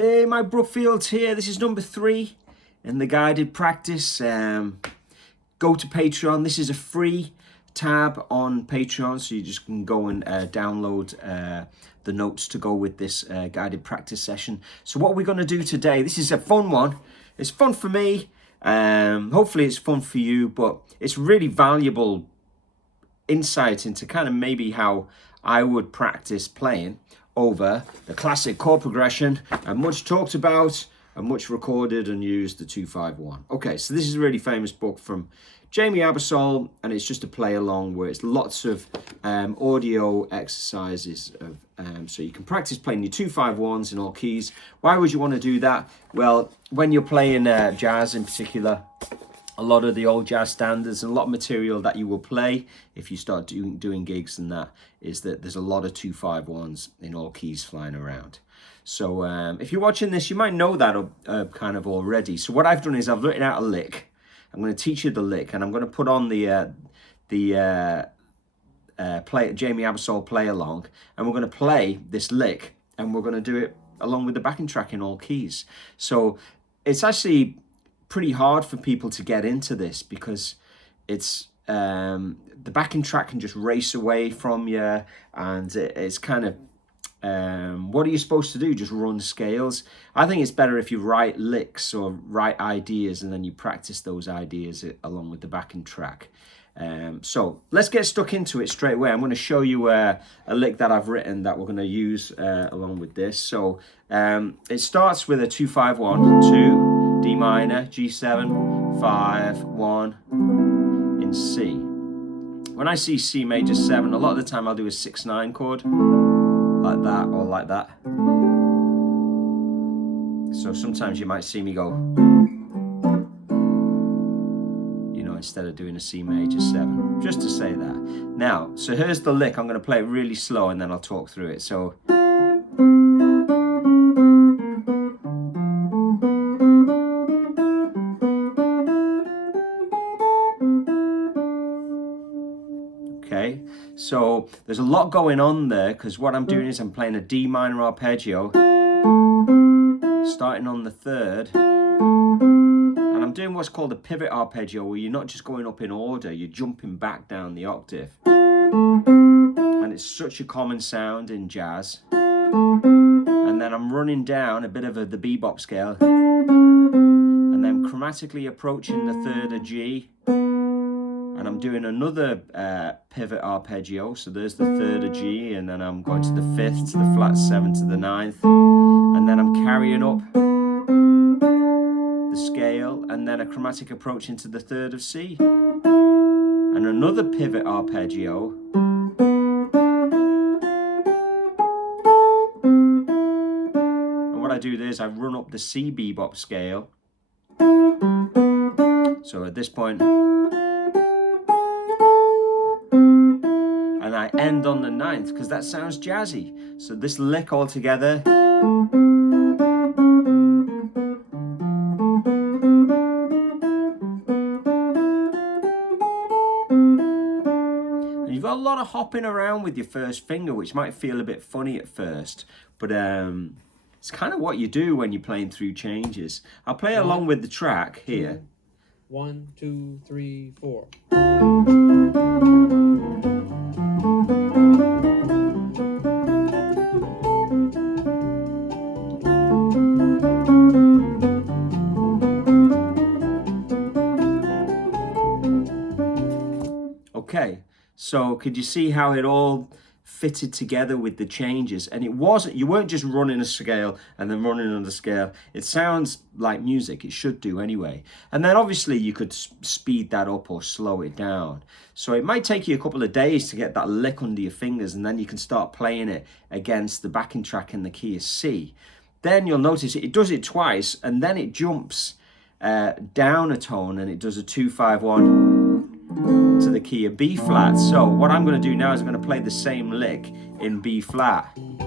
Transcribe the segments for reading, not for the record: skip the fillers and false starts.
Hey, my Brookfields here. This is number 3 in the guided practice. Go to Patreon. This is a free tab on Patreon, so you just can go and download the notes to go with this guided practice session. So what we're going to do today, this is a fun one. It's fun for me. Hopefully it's fun for you, but it's really valuable insight into kind of maybe how I would practice playing over the classic chord progression and much talked about and much recorded and used, the 2-5-1. Okay, so this is a really famous book from Jamey Aebersold, and it's just a play along where it's lots of audio exercises so you can practice playing your 2-5-1s in all keys. Why would you want to do that? Well, when you're playing jazz in particular, a lot of the old jazz standards and a lot of material that you will play if you start doing gigs and that is that there's a lot of 2-5-1s in all keys flying around. So if you're watching this, you might know that kind of already. So what I've done is I've written out a lick. I'm going to teach you the lick, and I'm going to put on the Jamey Aebersold play along, and we're going to play this lick, and we're going to do it along with the backing track in all keys. So it's actually pretty hard for people to get into this because it's the backing track can just race away from you, and it's kind of what are you supposed to do? Just run scales? I think it's better if you write licks or write ideas and then you practice those ideas along with the backing track. So let's get stuck into it straight away. I'm going to show you a lick that I've written that we're going to use along with this. So it starts with a 2-5-1, 2, D minor, G7, 5, 1 in C. When I see C major 7, a lot of the time I'll do a 6-9 chord, like that or like that. So sometimes you might see me go, instead of doing a C major 7, just to say that. Now, so here's the lick. I'm going to play it really slow and then I'll talk through it. So okay, so there's a lot going on there because what I'm doing is I'm playing a D minor arpeggio starting on the 3rd, and I'm doing what's called a pivot arpeggio, where you're not just going up in order, you're jumping back down the octave, and it's such a common sound in jazz. And then I'm running down a bit of the bebop scale and then chromatically approaching the 3rd of G, and I'm doing another pivot arpeggio, so there's the 3rd of G, and then I'm going to the 5th, to the flat 7, to the 9th, and then I'm carrying up the scale, and then a chromatic approach into the 3rd of C, and another pivot arpeggio, and what I do there is I run up the C bebop scale, so at this point, and I end on the 9th because that sounds jazzy. So this lick all together. And you've got a lot of hopping around with your first finger, which might feel a bit funny at first, but it's kind of what you do when you're playing through changes. I'll play along with the track here. 1, 2, 3, 4. Okay, so could you see how it all fitted together with the changes? And it wasn't, you weren't just running a scale and then running another scale. It sounds like music, it should do anyway. And then obviously you could speed that up or slow it down. So it might take you a couple of days to get that lick under your fingers, and then you can start playing it against the backing track in the key of C. Then you'll notice it does it twice, and then it jumps down a tone and it does a 2-5-1 to the key of B flat. So what I'm going to do now is I'm going to play the same lick in B flat. Hang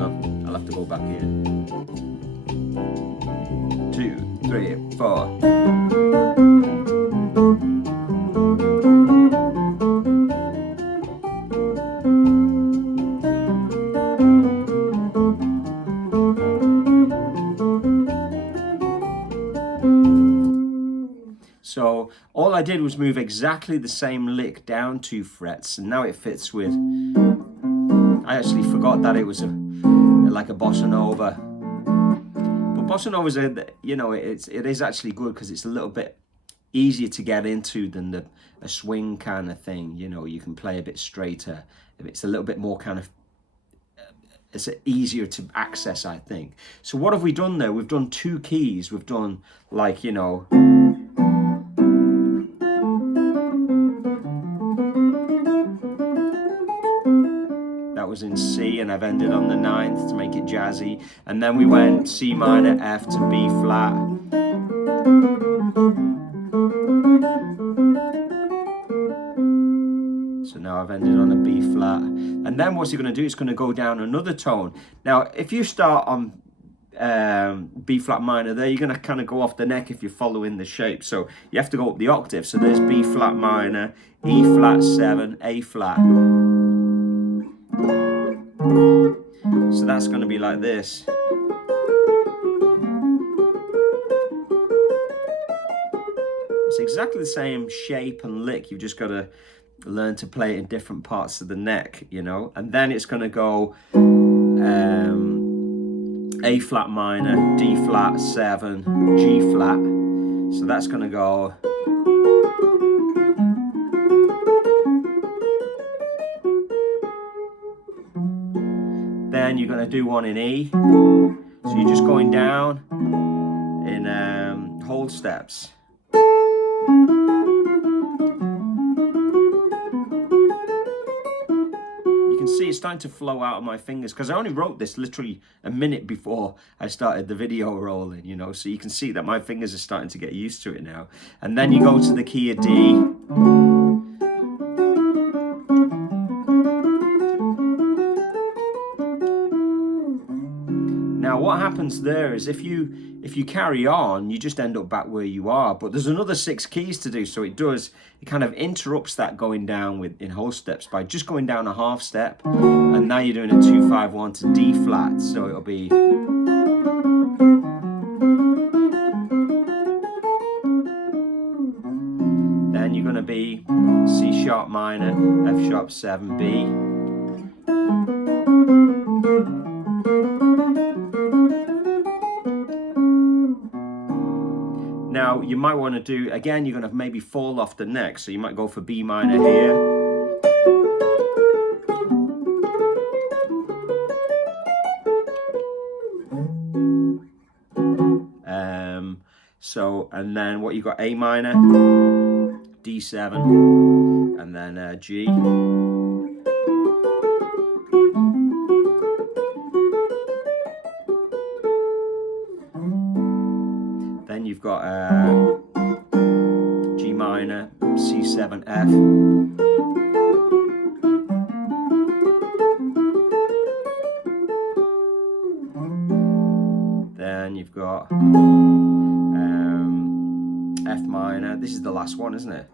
on, I'll have to go back here. 2, 3, 4. So all I did was move exactly the same lick down 2 frets, and now it fits with, I actually forgot that it was like a bossa nova. But bossa nova is it is actually good because it's a little bit easier to get into than a swing kind of thing. You know, you can play a bit straighter. It's a little bit more kind of, it's easier to access, I think. So what have we done there? We've done 2 keys. We've done like, you know, that was in C, and I've ended on the 9th to make it jazzy. And then we went C minor, F to B flat. So now I've ended on a B flat. And then what's it going to do? It's going to go down another tone. Now, if you start on B flat minor there, you're going to kind of go off the neck if you're following the shape. So you have to go up the octave. So there's B flat minor, E flat 7, A flat. So that's going to be like this. It's exactly the same shape and lick. You've just got to learn to play it in different parts of the neck, you know. And then it's going to go A flat minor, D flat 7, G flat. So that's going to go. Then you're going to do one in E. So you're just going down in whole steps. You can see it's starting to flow out of my fingers because I only wrote this literally a minute before I started the video rolling, you know. So you can see that my fingers are starting to get used to it now. And then you go to the key of D. Now what happens there is if you carry on, you just end up back where you are. But there's another 6 keys to do, so it kind of interrupts that going down in whole steps by just going down a half step. And now you're doing a 2-5-1 to D flat, so it'll be. Then you're going to be C sharp minor, F sharp 7, B. Now you might want to do, again, you're going to maybe fall off the neck, so you might go for B minor here. And then what you got, A minor, D7, and then G. Then you've got G minor, C7, F. Then you've got F minor. This is the last one, isn't it?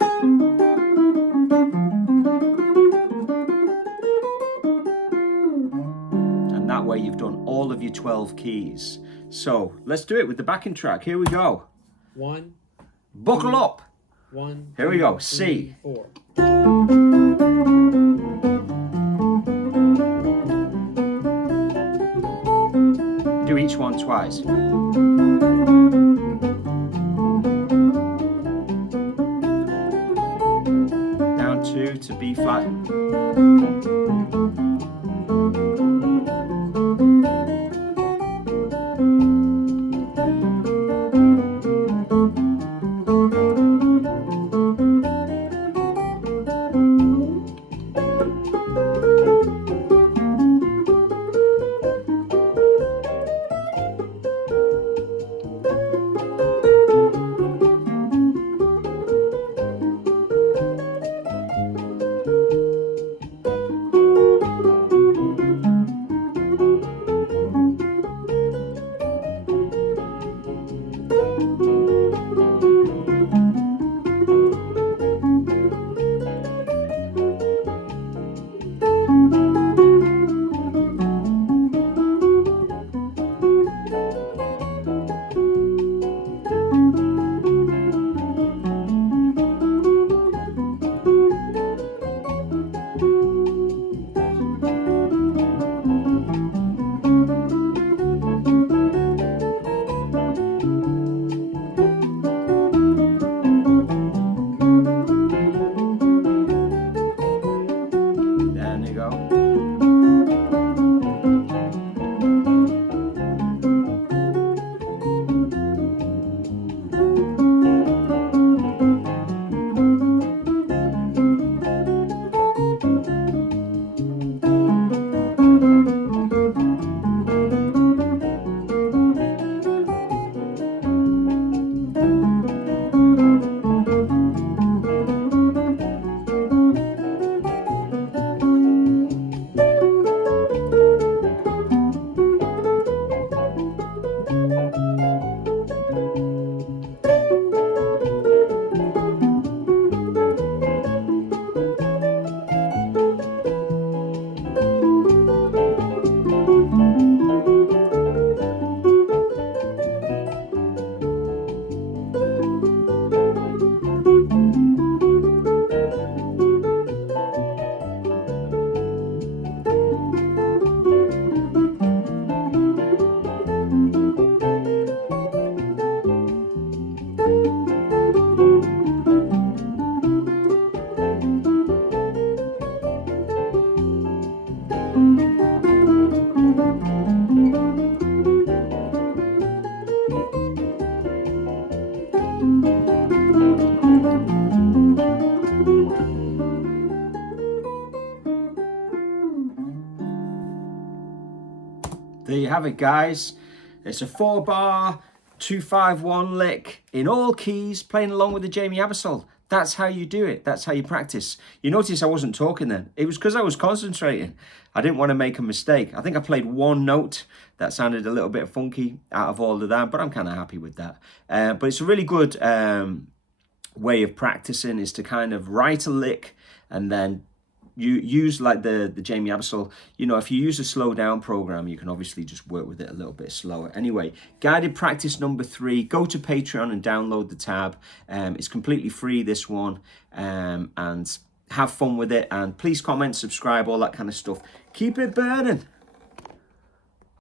And that way you've done all of your 12 keys. So let's do it with the backing track. Here we go. 1. Buckle up. 1. Here we go. 3, C. 4. Do each one twice. Down 2 to B flat. There you have it, guys. It's a 4-bar, 2-5-1 lick in all keys, playing along with the Jamey Aebersold. That's how you do it. That's how you practice. You notice I wasn't talking then. It was because I was concentrating. I didn't want to make a mistake. I think I played one note that sounded a little bit funky out of all of that, but I'm kind of happy with that. But it's a really good way of practicing, is to kind of write a lick and then you use like the Jamey Aebersold. You know, if you use a slow down program, you can obviously just work with it a little bit slower. Anyway, guided practice number 3. Go to Patreon and download the tab. It's completely free, this one, and have fun with it. And please comment, subscribe, all that kind of stuff. Keep it burning.